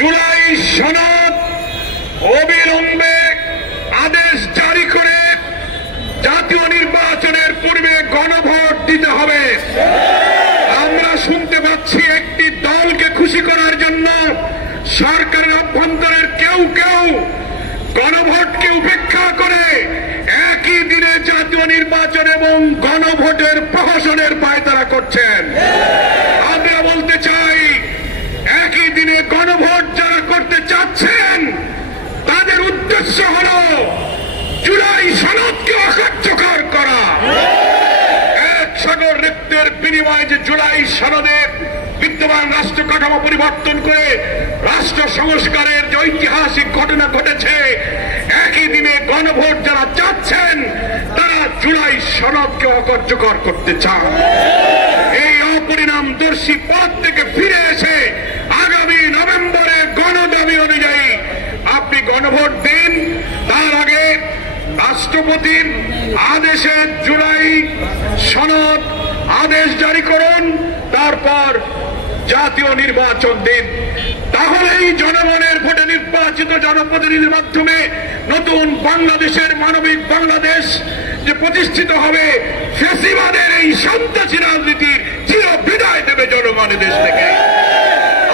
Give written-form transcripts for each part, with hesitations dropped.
জুলাই সনদ অবিলম্বে আদেশ জারি করে জাতীয় নির্বাচনের পূর্বে গণভোট দিতে হবে। আমরা শুনতে পাচ্ছি একটি দলকে খুশি করার জন্য সরকারের অভ্যন্তরের কেউ কেউ গণভোটকে উপেক্ষা করে একই দিনে জাতীয় নির্বাচন এবং গণভোটের প্রহসনের পায়তারা করছেন। আমরা বলতে চাই, একই দিনে গণভোট যারা করতে চাচ্ছেন তাদের উদ্দেশ্য হল জুলাই সনদকে অকার্যকর করা। এক সাগর রক্তের বিনিময়ে যে জুলাই সনদে বিদ্যমান রাষ্ট্র কাঠামো পরিবর্তন করে রাষ্ট্র সংস্কারের যে ঐতিহাসিক ঘটনা ঘটেছে, একই দিনে গণভোট যারা চাচ্ছেন তারা জুলাই সনদকে অকার্যকর করতে চান। এই অপরিণামদর্শী পথ থেকে ফিরে এসে আগামী নভেম্বরে গণদাবি অনুযায়ী আপনি গণভোট দিন। তার আগে রাষ্ট্রপতির আদেশে জুলাই সনদ আদেশ জারি করুন, তারপর জাতীয় নির্বাচন দিন। তাহলেই জনগণের ভোটে নির্বাচিত জনপ্রতিনিধির মাধ্যমে নতুন বাংলাদেশের মানবিক বাংলাদেশ যে প্রতিষ্ঠিত হবে, ফ্যাসিবাদের এই সন্ত্রাসী রাজনীতির চির বিদায় দেবে জনগণ দেশ থেকে।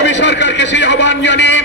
আমি সরকারকে সেই আহ্বান জানিয়ে